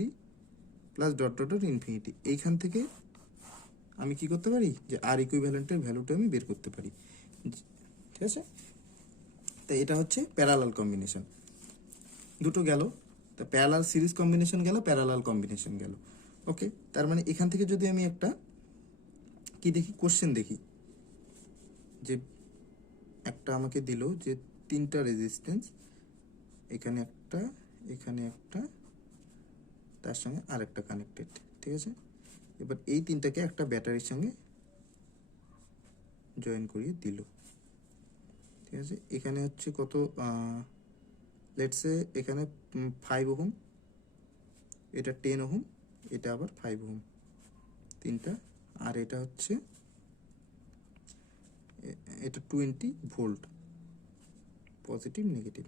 plus dot dot dot infinity. এইখান থেকে আমি কি করতে পারি যে আর ইকুইভ্যালেন্টের ভ্যালুটা আমি বের করতে পারি। ঠিক আছে, তো এটা হচ্ছে প্যারালাল কম্বিনেশন। দুটো গেল, তো প্যারালাল সিরিজ কম্বিনেশন গেল, প্যারালাল কম্বিনেশন গেল। ওকে, তার মানে এখান থেকে যদি আমি একটা কি দেখি, কোশ্চেন দেখি, যে একটা আমাকে দিল যে তিনটা রেজিস্ট্যান্স, এখানে একটা, এখানে একটা, তার সঙ্গে আরেকটা কানেক্টেড। ঠিক আছে, এবার এই তিনটাকে একটা ব্যাটারির সঙ্গে জয়েন করিয়ে দিল। ঠিক আছে, এখানে হচ্ছে কত, লেটসে এখানে 5 ওহম, এটা 10 ওহম, এটা আবার 5 ওহম, তিনটা, আর এটা হচ্ছে এটা 20 ভোল্ট, পজিটিভ নেগেটিভ।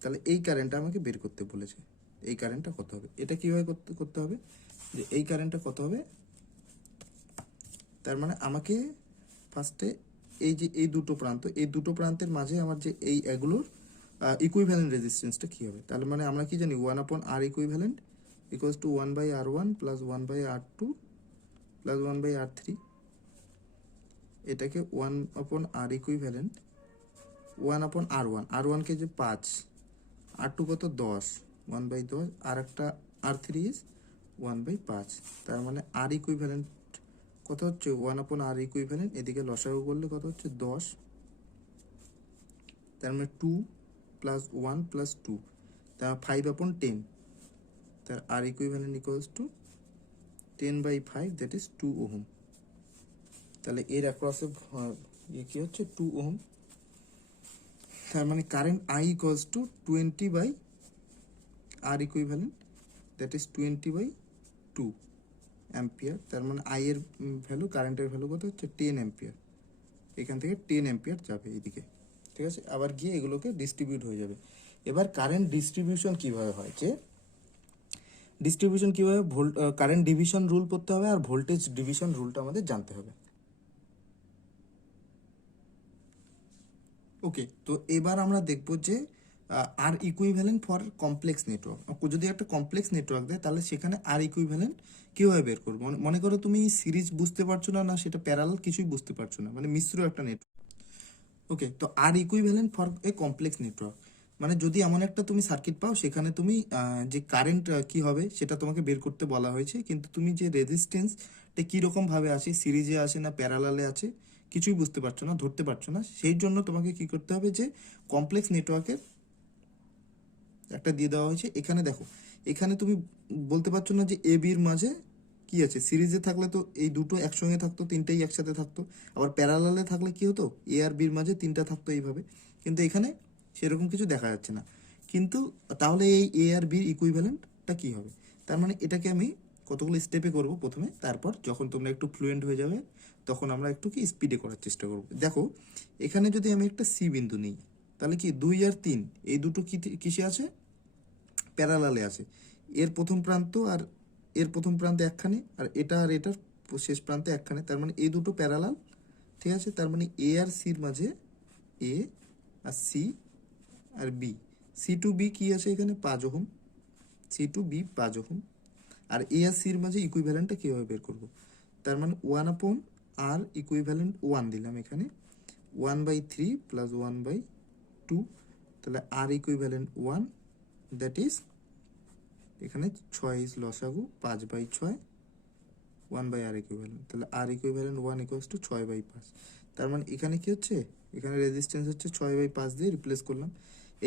তাহলে এই কারেন্টটা আমাকে বের করতে বলেছে, এই কারেন্টটা কত হবে। এটা কীভাবে করতে হবে, যে এই কারেন্টটা কত হবে, তার মানে আমাকে ফার্স্টে এই যে এই দুটো প্রান্ত, এই দুটো প্রান্তের মাঝে আমার যে এই এগুলোর ইকুইভ্যালেন্ট রেজিস্ট্যান্সটা কী হবে। তাহলে মানে আমরা কি জানি 1/r equivalent equals two 1/r1 plus 1/r2 plus 1/r3। এটাকে 1/r ইকুইভ্যালেন্ট 1/r1, R1কে যে 5, R2 কত 10, 1/10, আর একটা R3 ইজ 1/5। তার মানে আর ইকুইভ্যালেন্ট কত হচ্ছে 1/r ইকুইভ্যালেন্ট, এদিকে লসাগু করলে কত হচ্ছে 10, তার মানে 2 প্লাস 1 প্লাস 2, তার 5/10, তার R equivalent equals to 10/5, that is 2 ohm. তাহলে এর অ্যাক্রসে কি হচ্ছে 2 ওহম। তার মানে current I equals to 20/r equivalent, that is 20/2 ampere. তার মানে আই এর ভ্যালু, কারেন্টের ভ্যালু কত হচ্ছে 10 অ্যাম্পিয়ার। এখান থেকে 10 অ্যাম্পিয়ার যাবে এইদিকে। ঠিক আছে, আবার গিয়ে এগুলোকে ডিস্ট্রিবিউট হয়ে যাবে। এবার কারেন্ট ডিস্ট্রিবিউশন কিভাবে হয়, যে ডিস্ট্রিবিউশন কিভাবে, কারেন্ট ডিভিশন রুল পড়তে হবে, আর ভোল্টেজ ডিভিশন রুলটা আমাদের জানতে হবে। ওকে, তো এবার আমরা দেখব যে আর ইকুইভ্যালেন্ট ফর কমপ্লেক্স নেটওয়ার্ক। যদি একটা কমপ্লেক্স নেটওয়ার্ক দেয় তাহলে সেখানে আর ইকুইভ্যালেন্ট কীভাবে বের করবো। মনে করো তুমি সিরিজ বুঝতে পারছো না, না সেটা প্যারালাল কিছুই বুঝতে পারছো না, মানে মিশ্র একটা নেটওয়ার্ক। ওকে, তো R equivalent for a complex network মানে যদি এমন একটা তুমি সার্কিট পাও, সেখানে তুমি যে কারেন্ট কি হবে সেটা তোমাকে বের করতে বলা হয়েছে, কিন্তু তুমি যে রেজিস্ট্যান্সটা কীরকম ভাবে আছে, সিরিজে আছে না প্যারালালে আছে, কিছুই বুঝতে পারছো না, ধরতে পারছো না। সেই জন্য তোমাকে কি করতে হবে, যে কমপ্লেক্স নেটওয়ার্কের একটা দিয়ে দেওয়া হয়েছে। এখানে দেখো, এখানে তুমি বলতে পারছো না যে এ বির মাঝে কি আছে, সিরিজে থাকলে তো এই দুটো একসঙ্গে থাকতো, তিনটেই একসাথে থাকতো, আবার প্যারালালে থাকলে কি হতো, এ আর বির মাঝে তিনটা থাকতো এইভাবে, কিন্তু এখানে সেরকম কিছু দেখা যাচ্ছে না। কিন্তু তাহলে এই এ আর বির ইকুইভ্যালেন্টটা কি হবে, তার মানে এটাকে আমি কতগুলো স্টেপে করব প্রথমে, তারপর যখন তোমরা একটু ফ্লুয়েন্ট হয়ে যাবে তখন আমরা একটু কি স্পিডে করার চেষ্টা করব। দেখো এখানে যদি আমি একটা সি বিন্দু নিই, তাহলে কি 2 আর 3 এই দুটো কিসে আছে, প্যারালালে আছে। এর প্রথম প্রান্ত আর এর প্রথম প্রান্তে একখানে, আর এটা আর এটার শেষ প্রান্তে একখানে, তার মানে এই দুটো প্যারালাল। ঠিক আছে, তার মানে এ আর সির মাঝে, এ আর সি আর বি, সি টু বি কি আছে এখানে 5 ohm, C to B 5 ohm. আর এ আর সির মাঝে ইকুইভ্যালেন্টটা কীভাবে বের করব, তার মানে 1 আর ইকুইভ্যালেন্ট 1 দিলাম এখানে, 1/3 প্লাস 1/2, তাহলে আর ইকুইভ্যালেন্ট 1, দ্যাট ইজ এখানে 6 ইজ লসাগু, 5/6, 1/r ইকুইভ্যালেন্ট, তাহলে আর ইকুইভ্যালেন্ট 1 ইকুয়ালস টু 6/5। তার মানে এখানে কি হচ্ছে, এখানে রেজিস্ট্যান্স হচ্ছে 6/5 দিয়ে রিপ্লেস করলাম।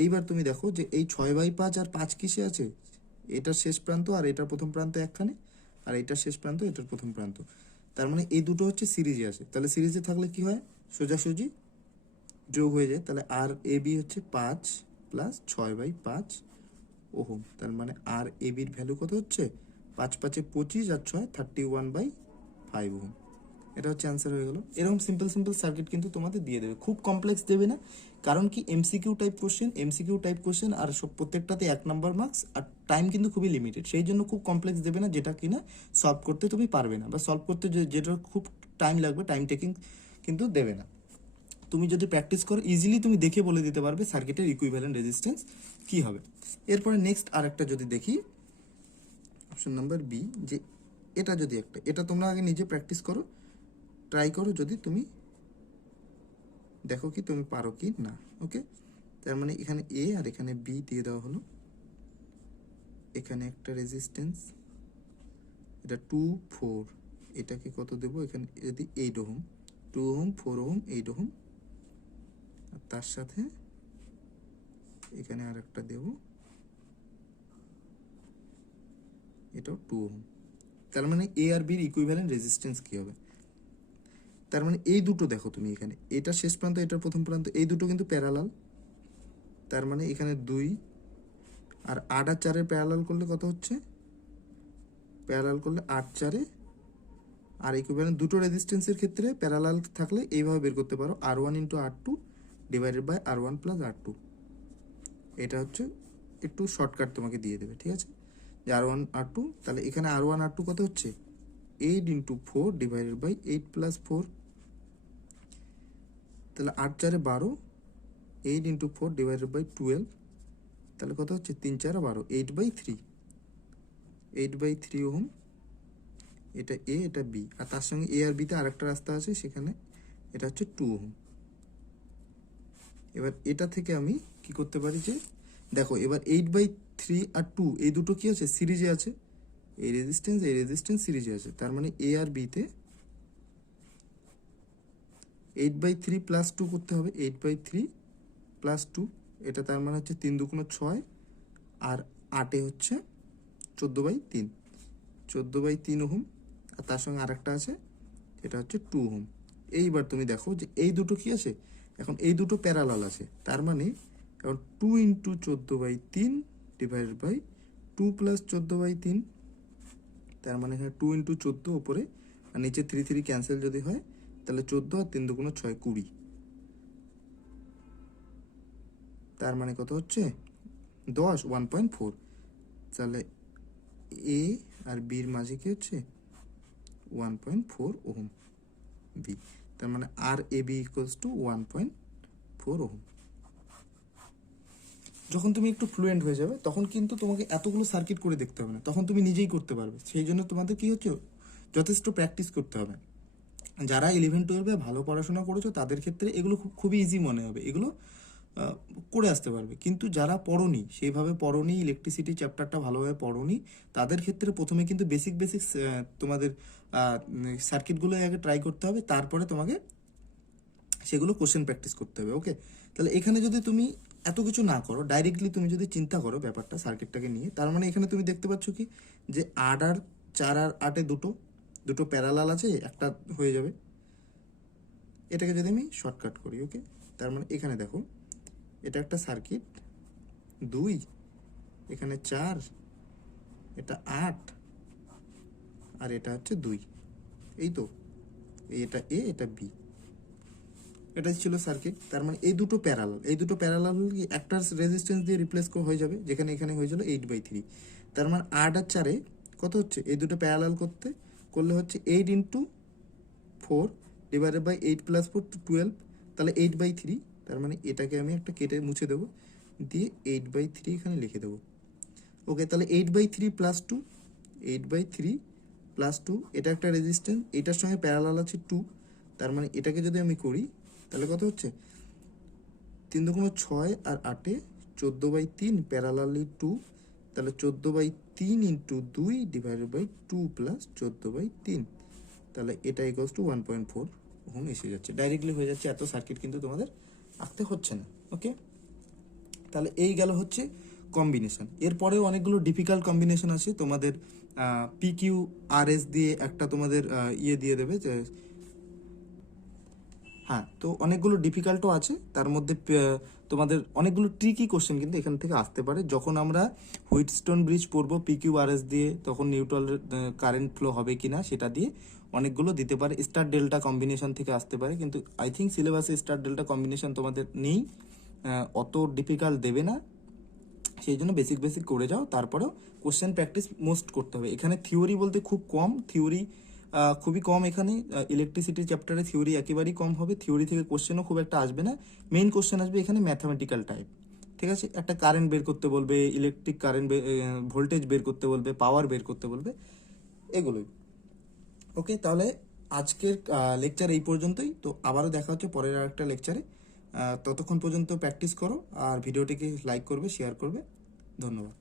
এইবার তুমি দেখো যে এই 6/5 আর 5 কিসে আছে, এটার শেষ প্রান্ত আর এটার প্রথম প্রান্ত একখানে, আর এটার শেষ প্রান্ত এটার প্রথম প্রান্ত, তার মানে এই দুটো হচ্ছে সিরিজে আছে। তাহলে সিরিজে থাকলে কি হয়, সোজাসুজি যোগ হয়ে যায়। তাহলে আর এ বি হচ্ছে 5 প্লাস 6/5 ওহম, তার মানে আর এ বির ভ্যালু কত হচ্ছে, 5 5 25 আর 6 31/5 ওহম। এটা হচ্ছে অ্যান্সার হয়ে গেল। এরকম সিম্পল সিম্পল সার্কিট কিন্তু তোমাদের দিয়ে দেবে, খুব কমপ্লেক্স দেবে না, কারণ কি এমসিকিউ টাইপ কোশ্চেন আর সব প্রত্যেকটাতে 1 নাম্বার মার্কস, আর টাইম কিন্তু খুবই লিমিটেড, সেই জন্য খুব কমপ্লেক্স দেবে না যেটা কিনা সলভ করতে তুমি পারবে না, বা সলভ করতে যেটা খুব টাইম লাগবে, টাইম টেকিং কিন্তু দেবে না। তুমি যদি প্র্যাকটিস করো ইজিলি তুমি দেখে বলে দিতে পারবে সার্কিটের ইকুইভ্যালেন্ট রেজিস্ট্যান্স কি হবে। এরপরে নেক্সট আরেকটা যদি দেখি, অপশন নাম্বার বি, যে এটা যদি একটা, এটা তোমরা আগে নিজে প্র্যাকটিস করো, ট্রাই করো, যদি তুমি দেখো কি তুমি পারো কি না। ওকে, তার মানে এখানে এ আর এখানে বি দিয়ে দেওয়া হলো, এখানে একটা রেজিস্ট্যান্স, এটা 2 4, এটাকে কত দেবো এখানে, যদি 8 ওহম, 2 ওহম 4 ওহম 8 ওহম, আর তার সাথে এখানে আর একটা দেবো, এটাও 2 ওহম। তার মানে এ আর বির ইকুইভ্যালেন্ট রেজিস্ট্যান্স কি হবে, তার মানে এই দুটো দেখো তুমি এখানে, এটা শেষ প্রান্ত এটার প্রথম প্রান্ত, এই দুটো কিন্তু প্যারালাল, তার মানে এখানে 2 আর 8 আর 4 প্যারালাল করলে কত হচ্ছে, প্যারালাল করলে 8 4, আর ইকুইভ্যালেন্ট দুটো রেজিস্ট্যান্সের ক্ষেত্রে প্যারালাল থাকলে এইভাবে বের করতে পারো, R1 into R2 divided by R1 plus R2। এটা হচ্ছে একটু শর্টকাট তোমাকে দিয়ে দেবে, ঠিক আছে, যে R1 R2, তাহলে এখানে R1 R2 কত হচ্ছে, 8 ইন্টু 4 ডিভাইডেড বাই 8 প্লাস 4, তাহলে 8 4 12, 8 ইন্টু 4 ডিভাইডেড বাই 12, তাহলে কত হচ্ছে 3 4 12, 8/3, 8/3 ওহম। এটা এ এটা বি, আর তার সঙ্গে এ আর বিতে আরেকটা রাস্তা আছে সেখানে, এটা হচ্ছে 2 ওহম। এবার এটা থেকে আমি কি করতে পারি, যে দেখো এবার 8/3 আর 2 এই দুটো কি আছে, সিরিজে আছে, এই রেজিস্ট্যান্স সিরিজে আছে, তার মানে এ আর বিতে 8/3 প্লাস 2 করতে হবে, 8/3 প্লাস 2, এটা তার মানে হচ্ছে 3 2 6, আর 8 হচ্ছে 14/3, 14/3 ওহম, আর তার সঙ্গে আরেকটা আছে, এটা হচ্ছে 2 ওহম। এইবার তুমি দেখো যে এই দুটো কি আছে, এখন এই দুটো প্যারালাল আছে, তার মানে এখন 2 ইন্টু 14/3 ডিভাইডেড বাই 2 প্লাস 14/3, তার মানে এখানে 2 ইন্টু 14 উপরে, আর নিচে 3 3 ক্যান্সেল যদি হয়, তাহলে 14 আর 3 2 6 20, তার মানে কত হচ্ছে 10, 1.4, তাহলে এ আর বির মাঝে কি হচ্ছে 1.4 ওহম বি, তার মানে আর A B equals to 1.4 ohm. যখন তুমি একটু ফ্লুয়েন্ট হয়ে যাবে তখন কিন্তু তোমাকে এতগুলো সার্কিট করে দেখতে হবে না, তখন তুমি নিজেই করতে পারবে। সেই জন্য তোমাদের কি হচ্ছে, যথেষ্ট প্র্যাকটিস করতে হবে। যারা 11 12-এ ভালো পড়াশোনা করেছো তাদের ক্ষেত্রে এগুলো খুবই ইজি মনে হবে, এগুলো করে আসতে পারবে। কিন্তু যারা পড়োনি, সেইভাবে পড়োনি, ইলেকট্রিসিটি চ্যাপ্টারটা ভালোভাবে পড়োনি, তাদের ক্ষেত্রে প্রথমে কিন্তু বেসিক তোমাদের সার্কিটগুলো আগে ট্রাই করতে হবে, তারপরে তোমাকে সেগুলো কোশ্চেন প্র্যাকটিস করতে হবে। ওকে, তাহলে এখানে যদি তুমি এত কিছু না করো, ডাইরেক্টলি তুমি যদি চিন্তা করো ব্যাপারটা সার্কিটটাকে নিয়ে, তার মানে এখানে তুমি দেখতে পাচ্ছ কি, যে 8 আর 4 আর 8-এ দুটো প্যারালাল আছে, একটা হয়ে যাবে। এটাকে যদি আমি শর্টকাট করি, ওকে, তার মানে এখানে দেখো এটা একটা সার্কিট, 2, এখানে 4, এটা 8, আর এটা হচ্ছে 2, এই তো এটা এ, এটা বি, এটাই ছিল সার্কিট। তার মানে এই দুটো প্যারালাল, এই দুটো প্যারালাল একটা রেজিস্ট্যান্স দিয়ে রিপ্লেস হয়ে যাবে, যেখানে এখানে হয়েছিল 8/3। তার মানে 8 আর 4 কত হচ্ছে, এই দুটো প্যারালাল করলে হচ্ছে 8 × 4 ডিভাইডেড বাই 8 + 4 12, তাহলে 8/3। তার মানে এটাকে আমি একটা কেটে মুছে দেবো, দিয়ে 8/3 এখানে লিখে দেবো। ওকে, তাহলে 8/3 + 2, 8/3 + 2, এটা একটা রেজিস্ট্যান্স, এটার সঙ্গে প্যারালাল আছে 2। তার মানে এটাকে যদি আমি করি তাহলে কত হচ্ছে, 3 × 6 আর 8 14/3 প্যারালালি 2, তাহলে 14/3 × 2 ডিভাইডেড বাই 2 + 14/3, তাহলে এটা ইকুয়ালস টু 1.4 ওহম এসে যাচ্ছে, ডাইরেক্টলি হয়ে যাচ্ছে। এত সার্কিট কিন্তু তোমাদের আঁকতে হচ্ছে না। ওকে, তাহলে এই গেল হচ্ছে কম্বিনেশন। এরপরেও অনেকগুলো ডিফিকাল্ট কম্বিনেশন আছে তোমাদের। PQRS দিয়ে একটা তোমাদের ইয়ে দিয়ে দেবে যে, হ্যাঁ, তো অনেকগুলো ডিফিকাল্টও আছে তার মধ্যে। তোমাদের অনেকগুলো ট্রিকি কোশ্চেন কিন্তু এখান থেকে আসতে পারে। যখন আমরা হুইটস্টোন ব্রিজ পড়বো PQRS দিয়ে, তখন নিউট্রাল কারেন্ট ফ্লো হবে কিনা সেটা দিয়ে অনেকগুলো দিতে পারে। স্টার ডেল্টা কম্বিনেশন থেকে আসতে পারে, কিন্তু আই থিঙ্ক সিলেবাসে স্টার ডেল্টা কম্বিনেশন তোমাদের নেই, অত ডিফিকাল্ট দেবে না, সেই জন্য বেসিক বেসিক করে যাও। তারপরেও কোশ্চেন প্র্যাকটিস মোস্ট করতে হবে। এখানে থিওরি বলতে খুব কম, থিওরি খুবই কম। এখানে ইলেকট্রিসিটি চ্যাপ্টারে থিওরি একেবারেই কম হবে, থিওরি থেকে কোশ্চেনও খুব একটা আসবে না। মেইন কোশ্চেন আসবে এখানে ম্যাথামেটিক্যাল টাইপ, ঠিক আছে? একটা কারেন্ট বের করতে বলবে, ইলেকট্রিক কারেন্ট, ভোল্টেজ বের করতে বলবে, পাওয়ার বের করতে বলবে, এগুলোই। ওকে, তাহলে আজকের লেকচার এই পর্যন্তই। তো আবারও দেখা হচ্ছে পরের আরেকটা লেকচারে। ততক্ষণ পর্যন্ত প্র্যাকটিস করো, আর ভিডিওটিকে লাইক করবে, শেয়ার করবে। ধন্যবাদ।